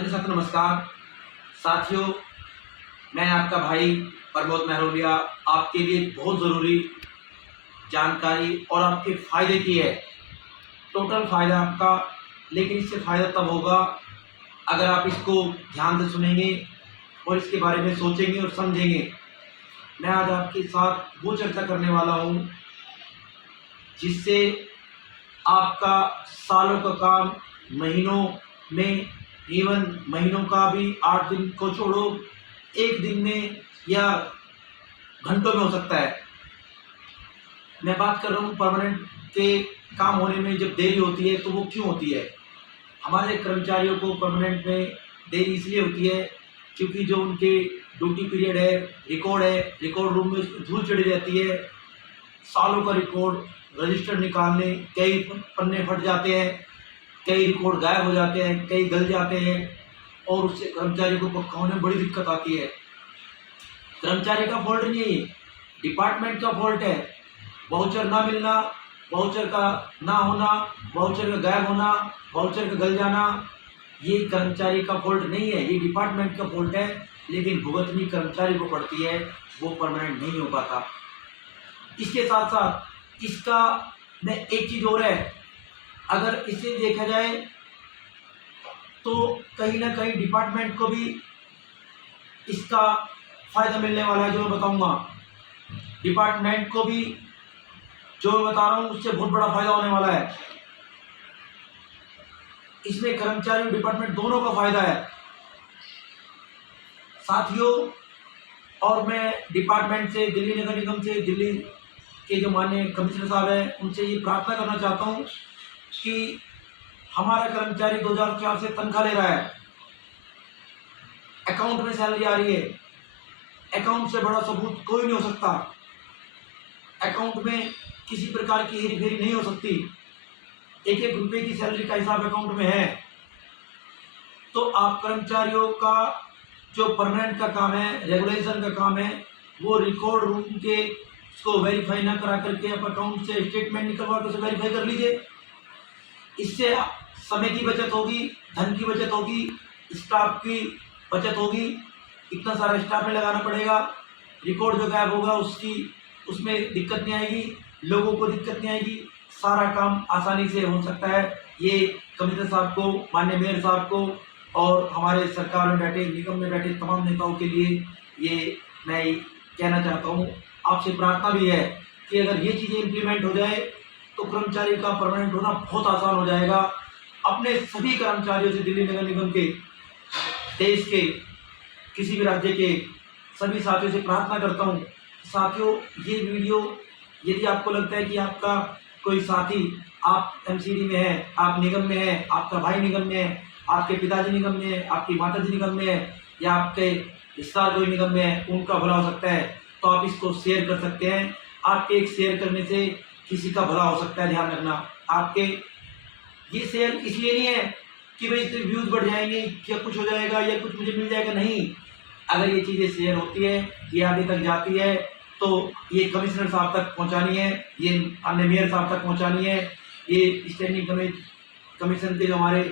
हाँ जी साथियों, नमस्कार। साथियों, मैं आपका भाई प्रमोद महरोलिया आपके लिए बहुत ज़रूरी जानकारी और आपके फ़ायदे की है। टोटल फ़ायदा आपका, लेकिन इससे फ़ायदा तब होगा अगर आप इसको ध्यान से सुनेंगे और इसके बारे में सोचेंगे और समझेंगे। मैं आज आपके साथ वो चर्चा करने वाला हूँ जिससे आपका सालों का काम महीनों में, इवन महीनों का भी 8 दिन को छोड़ो, 1 दिन में या घंटों में हो सकता है। मैं बात कर रहा हूँ परमानेंट के काम होने में जब देरी होती है तो वो क्यों होती है। हमारे कर्मचारियों को परमानेंट में देरी इसलिए होती है क्योंकि जो उनके ड्यूटी पीरियड है, रिकॉर्ड रूम में धूल चढ़ी रहती है। सालों का रिकॉर्ड रजिस्टर निकालने कई पन्ने फट जाते हैं, कई रिकॉर्ड गायब हो जाते हैं, कई गल जाते हैं और उससे कर्मचारी को पक्का होने में बड़ी दिक्कत आती है। कर्मचारी का फॉल्ट नहीं है, डिपार्टमेंट का फॉल्ट है। वाउचर ना मिलना, वाउचर का ना होना, वाउचर का गायब होना, वाउचर का गल जाना, ये कर्मचारी का फॉल्ट नहीं है, ये डिपार्टमेंट का फॉल्ट है। लेकिन भुगतनी कर्मचारी को पड़ती है, वो परमानेंट नहीं हो पाता। इसके साथ साथ इसका में एक चीज़ और है, अगर इसे देखा जाए तो कहीं ना कहीं डिपार्टमेंट को भी इसका फ़ायदा मिलने वाला है। जो मैं बताऊंगा, डिपार्टमेंट को भी जो मैं बता रहा हूँ उससे बहुत बड़ा फ़ायदा होने वाला है। इसमें कर्मचारी और डिपार्टमेंट दोनों का फ़ायदा है साथियों। और मैं डिपार्टमेंट से, दिल्ली नगर निगम से, दिल्ली के जो माननीय कमिश्नर साहब हैं, उनसे ये प्रार्थना करना चाहता हूँ कि हमारा कर्मचारी 2004 से तनख्वाह ले रहा है, अकाउंट में सैलरी आ रही है। अकाउंट से बड़ा सबूत कोई नहीं हो सकता। अकाउंट में किसी प्रकार की हेरी फेरी नहीं हो सकती। 1-1 रुपये की सैलरी का हिसाब अकाउंट में है। तो आप कर्मचारियों का जो परमानेंट का काम है, रेगुलेशन का काम है, वो रिकॉर्ड रूम के उसको वेरीफाई ना करा करके आप अकाउंट से स्टेटमेंट निकलवा कर उसे वेरीफाई कर लीजिए। इससे समय की बचत होगी, धन की बचत होगी, स्टाफ की बचत होगी। इतना सारा स्टाफ में लगाना पड़ेगा। रिकॉर्ड जो गायब होगा उसमें दिक्कत नहीं आएगी, लोगों को दिक्कत नहीं आएगी, सारा काम आसानी से हो सकता है। ये कमिश्नर साहब को, माननीय मेयर साहब को और हमारे सरकार में बैठे, निगम में बैठे तमाम नेताओं के लिए ये मैं कहना चाहता हूँ। आपसे प्रार्थना भी है कि अगर ये चीज़ें इम्प्लीमेंट हो जाए तो कर्मचारी का परमानेंट होना बहुत आसान हो जाएगा। अपने सभी कर्मचारियों से, दिल्ली नगर निगम के, देश के, किसी भी राज्य के सभी साथियों से प्रार्थना करता हूँ। साथियों, ये वीडियो यदि आपको लगता है कि आपका कोई साथी, आप एमसीडी में है, आप निगम में है, आपका भाई निगम में है, आपके पिताजी निगम में है, आपकी माताजी निगम में है या आपके रिश्तेदार कोई निगम में है, उनका भला हो सकता है, तो आप इसको शेयर कर सकते हैं। आपके एक शेयर करने से किसी का भला हो सकता है, ध्यान रखना। आपके ये शेयर इसलिए नहीं है कि भाई इससे व्यूज़ बढ़ जाएंगे या कुछ हो जाएगा या कुछ मुझे मिल जाएगा, नहीं। अगर ये चीज़ें शेयर होती है, ये आगे तक जाती है, तो ये कमिश्नर साहब तक पहुंचानी है, ये अन्य मेयर साहब तक पहुंचानी है, ये स्टैंडिंग कमीशन के जो हमारे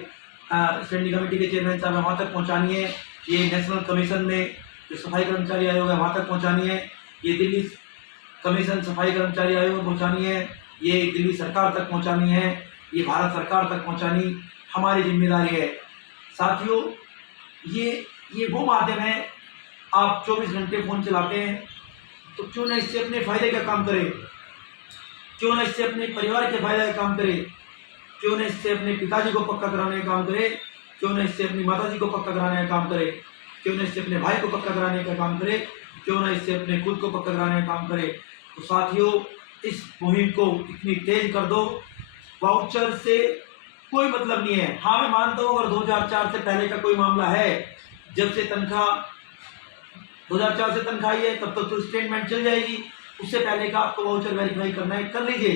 स्टैंडिंग कमेटी के चेयरमैन साहब है वहाँ तक पहुंचानी है, ये नेशनल कमीशन में जो सफाई कर्मचारी आयोग है वहाँ तक पहुंचानी है, ये दिल्ली कमीशन सफाई कर्मचारी आयोग में पहुँचानी है, ये दिल्ली सरकार तक पहुँचानी है, ये भारत सरकार तक पहुँचानी हमारी जिम्मेदारी है। साथियों, ये वो माध्यम है, आप 24 घंटे फ़ोन चलाते हैं तो क्यों ना इससे अपने फ़ायदे का काम करें, क्यों ना इससे अपने परिवार के फायदे का काम करें, क्यों ना इससे अपने पिताजी को पक्का कराने का काम करे, क्यों ना इससे अपनी माताजी को पक्का कराने का काम करे, क्यों ना इससे अपने भाई को पक्का कराने का काम करे, क्यों ना इससे अपने खुद को पक्का कराने का काम करे। तो साथियों, इस मुहिम को इतनी तेज कर दो। वाउचर से कोई मतलब नहीं है। हाँ, मैं मानता हूँ अगर 2004 से पहले का कोई मामला है, जब से तनख्वाह 2004 से तनख्वाह है तब तक तो स्टेटमेंट चल जाएगी। उससे पहले का आपको वाउचर वेरीफाई करना है, कर लीजिए।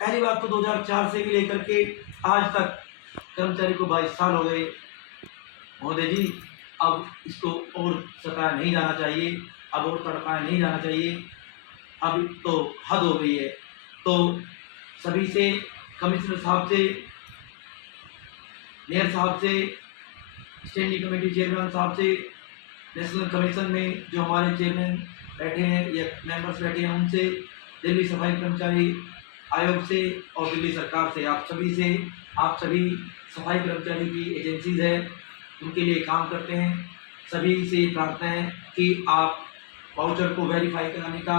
पहली बात तो 2004 से भी लेकर के आज तक कर्मचारी को 22 साल हो गए। महोदय जी, अब इसको और सताया नहीं जाना चाहिए, अब और तड़पाया नहीं जाना चाहिए, अब तो हद हो गई है। तो सभी से, कमिश्नर साहब से, मेयर साहब से स्टैंडिंग कमेटी चेयरमैन साहब से, नेशनल कमीशन में जो हमारे चेयरमैन बैठे हैं या मेंबर्स बैठे हैं उनसे, दिल्ली सफाई कर्मचारी आयोग से और दिल्ली सरकार से, आप सभी से, आप सभी सफाई कर्मचारी की एजेंसीज है उनके लिए काम करते हैं, सभी से प्रार्थना है कि आप वाउचर को वेरीफाई कराने का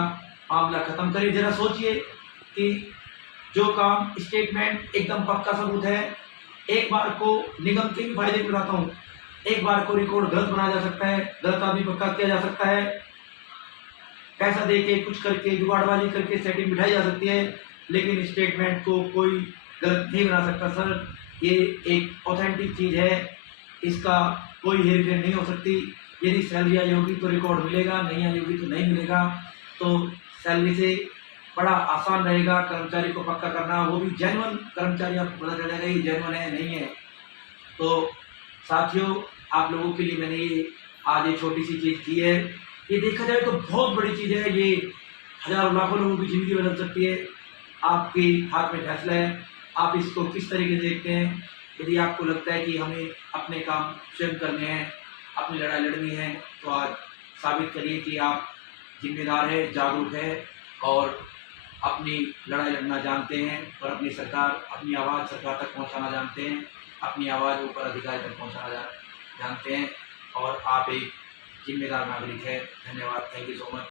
मामला ख़त्म करें। ज़रा सोचिए कि जो काम स्टेटमेंट एकदम पक्का सबूत है, एक बार को निगम के भी फायदे बताता हूँ, एक बार को रिकॉर्ड गलत बनाया जा सकता है, गलत आदमी पक्का किया जा सकता है, पैसा दे के कुछ करके जुगाड़बाजी करके सेटिंग बिठाई जा सकती है, लेकिन स्टेटमेंट को कोई गलत नहीं बना सकता सर। ये एक ऑथेंटिक चीज़ है, इसका कोई हेर फेर नहीं हो सकती। यदि सैलरी आई होगी तो रिकॉर्ड मिलेगा, नहीं आई होगी तो नहीं मिलेगा। तो सैलरी से बड़ा आसान रहेगा कर्मचारी को पक्का करना, वो भी जेन्युइन कर्मचारी, आपको पता चल जाएगा ये जेन्युइन है नहीं है। तो साथियों, आप लोगों के लिए मैंने ये आज एक छोटी सी चीज़ की है। ये देखा जाए तो बहुत बड़ी चीज़ है, ये हज़ारों लाखों लोगों की ज़िंदगी बदल सकती है। आपके हाथ में फैसला है, आप इसको किस तरीके से देखते हैं। यदि आपको लगता है कि हमें अपने काम स्वयं करने हैं, अपनी लड़ाई लड़नी है, तो आज साबित करिए कि आप जिम्मेदार है, जागरूक है और अपनी लड़ाई लड़ना जानते हैं और अपनी आवाज़ सरकार तक पहुंचाना जानते हैं, अपनी आवाज़ ऊपर अधिकारी तक पहुंचाना जानते हैं और आप एक जिम्मेदार नागरिक है। धन्यवाद, थैंक यू सो मच।